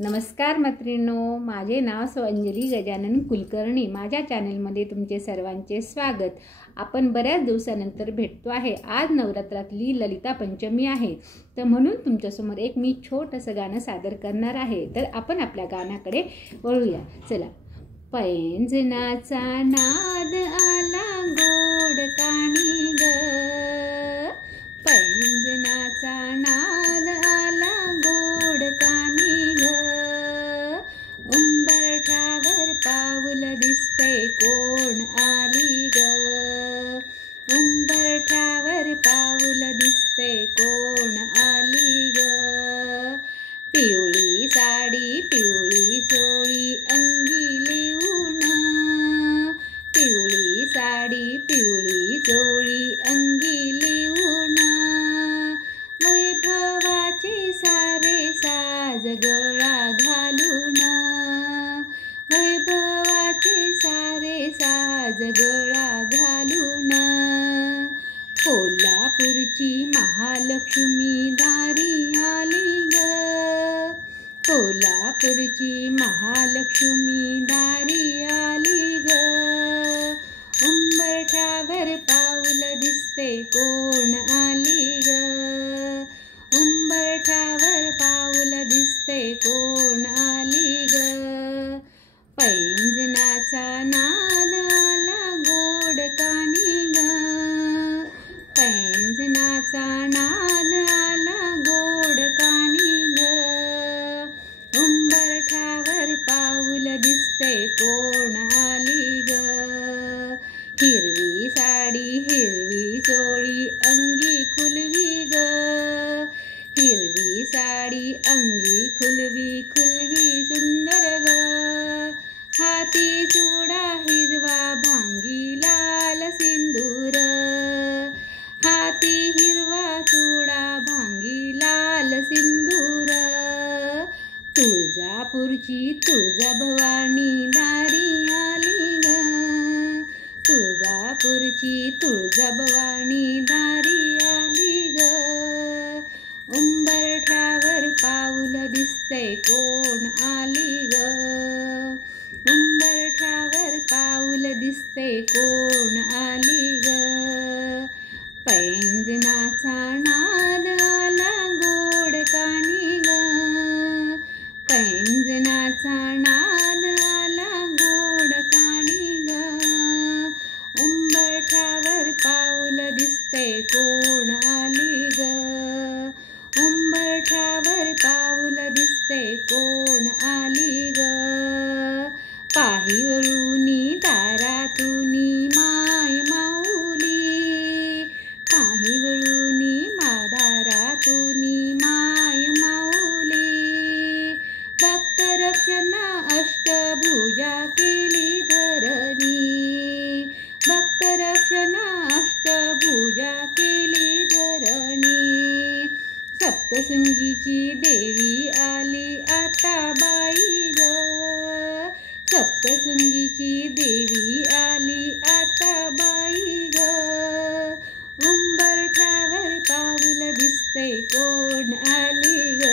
नमस्कार मैत्रिणींनो, माझे नाव अंजली गजानन कुलकर्णी। माझ्या चॅनलमध्ये तुमचे सर्वांचे स्वागत। आपण बऱ्याच दिवसानंतर भेटतो आहे। आज नवरात्रातली ललिता पंचमी आहे, तर म्हणून तुमच्यासमोर एक मी छोटंसं गाणं सादर करणार आहे। तर आपण आपल्या गाण्याकडे वळूया, चला। पैंजनाचा नाद आला गोड कानी ग, पैंजनाचा नाद आला गोड कानी ग, उंबरठ्यावर पाऊल दिसतंय कोण आली ग, उंबरठ्यावर पाऊल दिसतंय कोण आली ग, पिवळी साडी पिवळी चोळी अंगी लिहून, पिवळी साडी पिवळी चोळी अंगी लिहून, वैभवाचे सारे साज गळा घालून, वैभवाचे सारे साज गळा घालून, कोल्हापूरची महालक्ष्मी दारी आली ग, कोल्हापूरची महालक्ष्मी दारी आली ग, उंबरठ्यावर पाऊल दिसते कोण आली ग, उंबरठ्यावर पाऊल दिसते कोण आली ग, पैंजनाचा नाद आला गोड कानी ग, पैंजनाचा नाद आला गोड कानी ग, उंबरठ्यावर पाऊल दिसते कोण आली ग, हिरवी साडी हिरवी चोळी अंगी खुलवी ग, हिरवी साडी अंगी खुलवी खुलवी सुंदर ग, हाती चुडा हिरवा भांगी लाल सिंदूर, हाती हिरवा चुडा भांगी लाल सिंदूर, तुळजापूरची तुळजाभवानी दारी आली ग, तुळजापूरची तुळजाभवानी दारी आली ग, उंबरठ्यावर पाऊल दिसतंय कोण आली ग, उंबरठ्यावर पाऊल दिसतंय कोण आली ग, पैंजनाचा नाद आला गोड कानी ग, पैंजनाचा नाद आला गोड कानी ग, उंबरठ्यावर पाऊल दिसतंय कोण आली ग, उंबरठ्यावर पाऊल दिसतंय कोण आली ग, पाहिवळूनी दारातूनी माय माऊली, पाहिवळूनी दारातूनी माय माऊली, भक्त रक्षणा अष्टभुजा केली धरणी, भक्त रक्षणा अष्टभुजा केली धरणी, सप्तशृंगीची देवी आली आता बाई ग, सप्तशृंगीची देवी आली आता बाई ग, उंबरठ्यावर पाऊल दिसतंय कोण आली ग,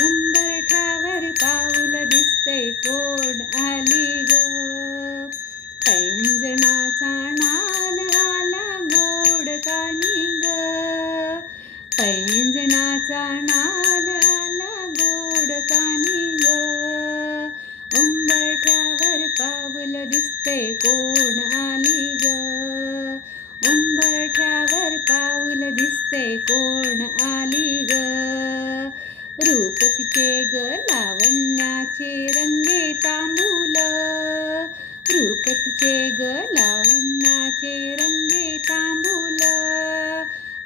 उंबरठ्यावर पाऊल दिसतंय कोण आली ग, पैंजनाचा नाद आला गोड कानी ग, पैंजनाचा नाद आला गोड कानी ग, उंबरठ्यावर पाऊल दिसतंय कोण आली ग, उंबरठ्यावर पाऊल दिसतंय कोण आली ग, रूप तिचे ग लावण्याचे रंगे तांबूल, रूप तिचे ग लावण्याचे रंगे तांबूल,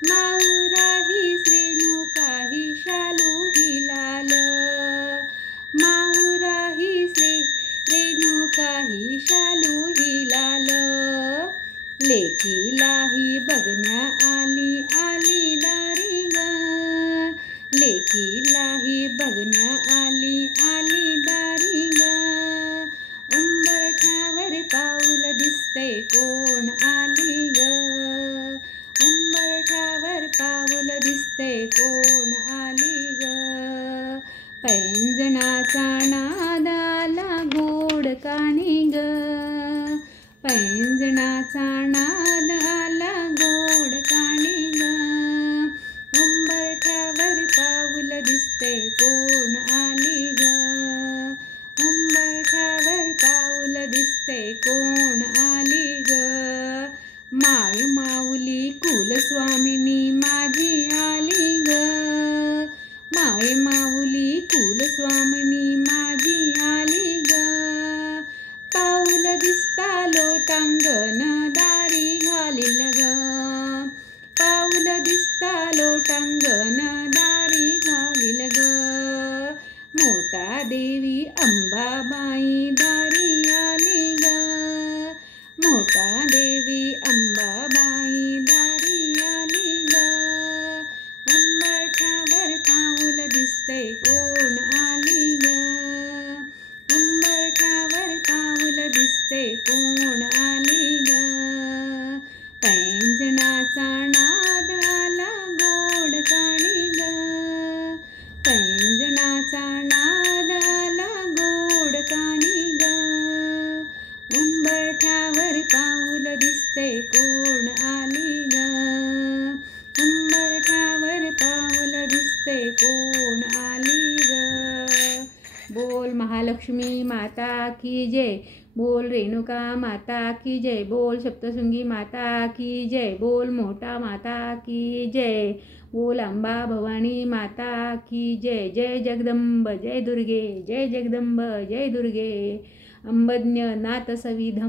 माऊराही श्रेणुकाही शालू ही लाल, माऊराही रेणुकाही शालू ही लाल, लेकीलाही बघण्या आली आली दारी ग, लेकीलाही बघण्या आली आली दारी ग, उंबरठ्यावर पाऊल दिसतंय कोण आली ग, उंबरठ्यावर पाऊल दिसतंय कोण आली ग, पैंजणाचा नाद आला गोड कानी ग, पैंजणाचा नाद आला गोड कानी ग, उंबरठ्यावर पाऊल दिसते कोण आली ग, उंबरठ्यावर पाऊल दिसते कोण आली ग, माय माऊली कुलस्वामिनी माझी आली ग, माय माऊली कुलस्वामिनी माझी आली ग, पाऊल दिसता लोटांगण दारी घालील ग, पाऊल दिसता लोटांगण दारी घालील ग, मोठा देवी अंबाबाई दारी आली ग, मोठा देवी अंबाबाई दारी आली ग, उंबरठ्यावर पाऊल दिसते कोण आली ग, उंबरठ्यावर पाऊल दिसते कोण आली ग, पैंजणाचा नाद आला गोड कानी ग, पैंजणाचा नाद आला गोड कानी ग, उंबरठ्यावर पाऊल दिसते कोण आली ग, उंबरठ्यावर पाऊल दिसते कोण आली ग, बोल महालक्ष्मी माता की जय, बोल रेणुका माता की जय, बोल सप्तशृंगी माता की जय, बोल मोठा माता की जय, बोल अंबा भवानी माता की जय, जय जगदंब जय दुर्गे, जय जगदंब जय दुर्गे, अंबज्ञ नाथ सविधम